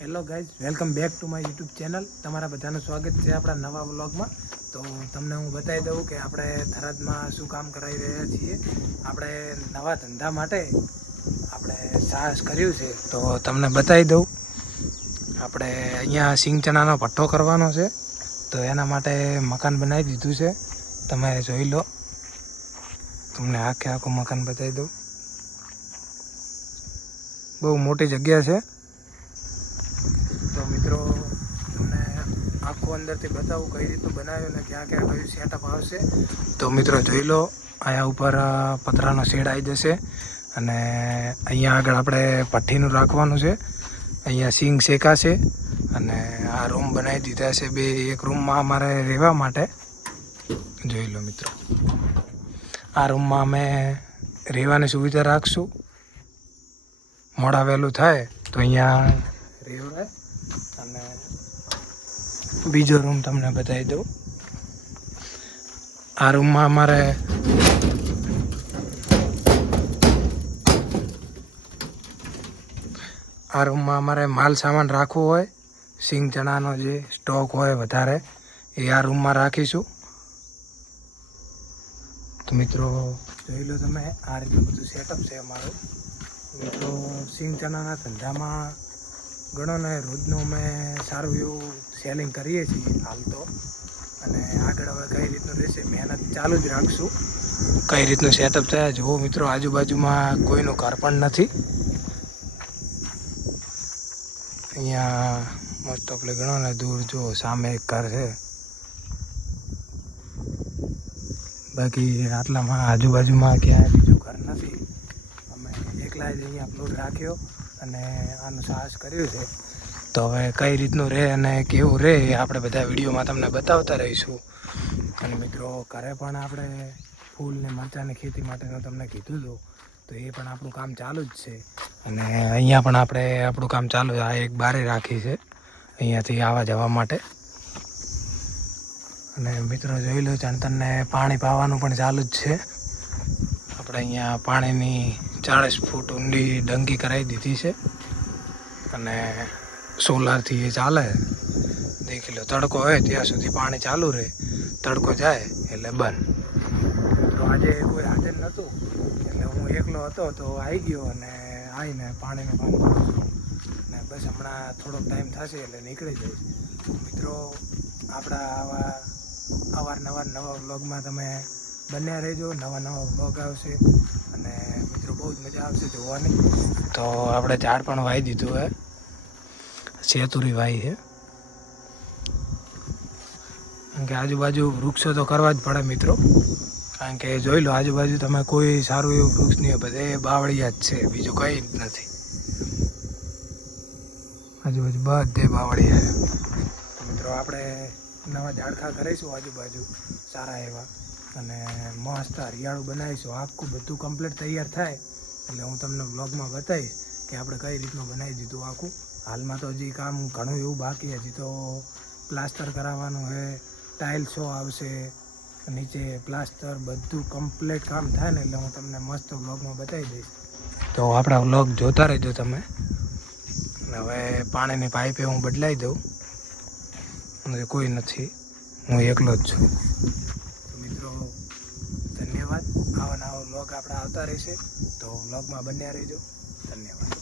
Hello guys, welcome back to my YouTube channel. તમારા બધાનું સ્વાગત છે આપણા નવા વ્લોગમાં. તો તમને હું બતાવી દઉં કે આપણે થરાદમાં શું કામ કરાવી રહ્યા છીએ. આપણે નવા ધંધા માટે આપણે સાહસ કર્યું છે, તો તમને બતાવી દઉં. આપણે અહીંયા સિંગ ચણાનો ભઠ્ઠો કરવાનો છે, તો એના માટે મકાન બનાવી દીધું છે. તમે જોઈ લો, તમને આખું મકાન બતાવી દઉં. બહુ મોટી જગ્યા છે. તો મિત્રો તમને આખું અંદરથી બતાવું કઈ રીતનું બનાવ્યું ને ક્યાં ક્યાં કયું સેટઅપ આવશે. તો મિત્રો જોઈ લો, અહીંયા ઉપર પતરાનો શેડ આવી જશે અને અહીંયા આગળ આપણે ભઠ્ઠીનું રાખવાનું છે. અહીંયા સિંગ શેકાશે અને આ રૂમ બનાવી દીધા છે બે. એક રૂમમાં અમારે રહેવા માટે જોઈ લો મિત્રો, આ રૂમમાં અમે રહેવાની સુવિધા રાખશું. મોડા વહેલું થાય તો અહીંયા રહેવાય. અને બીજો રૂમ તમને બતાવી દઉં. આ રૂમમાં અમારે માલ સામાન રાખવો હોય, સિંગ ચણાનો જે સ્ટોક હોય વધારે એ આ રૂમમાં રાખીશું. તો મિત્રો જોઈ લો તમે, આ રીતનું બધું સેટઅપ છે અમારું. મિત્રો સિંગ ચણાના ધંધામાં ગણો ને રોજનું અમે સારું એવું સેલિંગ કરીએ છીએ હાલ તો. અને આગળ હવે કઈ રીતનું રહેશે મહેનત ચાલુ જ રાખશું. કઈ રીતનું સેટઅપ થાય જુઓ મિત્રો, આજુબાજુમાં કોઈનું ઘર પણ નથી. અહીંયા મોસ્ટ ઓફલી ગણો ને દૂર જો સામે એક ઘર છે, બાકી આટલામાં આજુબાજુમાં ક્યાંય બીજું ઘર નથી. અમે એકલા જ અહીંયા પ્લોટ રાખ્યો અને આનું સાહસ કર્યું છે. તો હવે કઈ રીતનું રહે અને કેવું રહે એ આપણે બધા વિડીયોમાં તમને બતાવતા રહીશું. અને મિત્રો ઘરે પણ આપણે ફૂલ ને મરચાંની ખેતી માટેનું તમને કીધું હતું, તો એ પણ આપણું કામ ચાલુ જ છે. અને અહીંયા પણ આપણે આપણું કામ ચાલુ છે. આ એક બારી રાખી છે અહીંયાથી આવવા જવા માટે. અને મિત્રો જોઈ લો, ચણતરને પાણી પાવાનું પણ ચાલુ જ છે. આપણે અહીંયા પાણીની 40 ફૂટ ઊંડી ડંકી કરાવી દીધી છે અને સોલારથી એ ચાલે. દેખી લો, તડકો હોય ત્યાં સુધી પાણી ચાલુ રહે, તડકો જાય એટલે બંધ. તો આજે કોઈ હાજર નહોતું એટલે હું એકલો હતો, તો આવી ગયો અને આવીને પાણીનું કામ કરું છું. અને બસ હમણાં થોડોક ટાઈમ થશે એટલે નીકળી જઈશ. મિત્રો આપણા આવા અવારનવાર નવા વ્લોગમાં તમે બન્યા રહેજો. નવા વ્લોગ આવશે અને મિત્રો બહુ જ મજા આવશે જોવાની. તો આપણે ઝાડ પણ વાવી દીધું હે, સેતુરી વાવી છે. કારણ કે આજુબાજુ વૃક્ષો તો કરવા જ પડે મિત્રો. કારણ કે જોઈ લો, આજુબાજુ તમે કોઈ સારું એવું વૃક્ષ નહીં હોય, બધે બાવળિયા જ છે, બીજું કંઈ જ નથી. આજુબાજુ બધે બાવળિયા છે. મિત્રો આપણે નવા ઝાડખા કરીશું આજુબાજુ સારા એવા, અને મસ્ત હરિયાળું બનાવીશું. આખું બધું કમ્પ્લીટ તૈયાર થાય એટલે હું તમને વ્લોગમાં બતાવીશ કે આપણે કઈ રીતનું બનાવી દીધું આખું. હાલમાં તો હજી કામ ઘણું એવું બાકી. હજી તો પ્લાસ્ટર કરાવવાનું છે, ટાઇલ્સો આવશે નીચે, પ્લાસ્ટર બધું કમ્પ્લીટ કામ થાય ને એટલે હું તમને મસ્ત વ્લોગમાં બતાવી દઈશ. તો આપણા વ્લોગ જોતા રહેજો તમે. હવે પાણીની પાઇપે હું બદલાવી દઉં અને કોઈ નથી, હું એકલો જ છું. તો મિત્રો ધન્યવાદ. આવા નવા વ્લોગ આપણા આવતા રહેશે, તો વ્લોગમાં બન્યા રહેજો. ધન્યવાદ.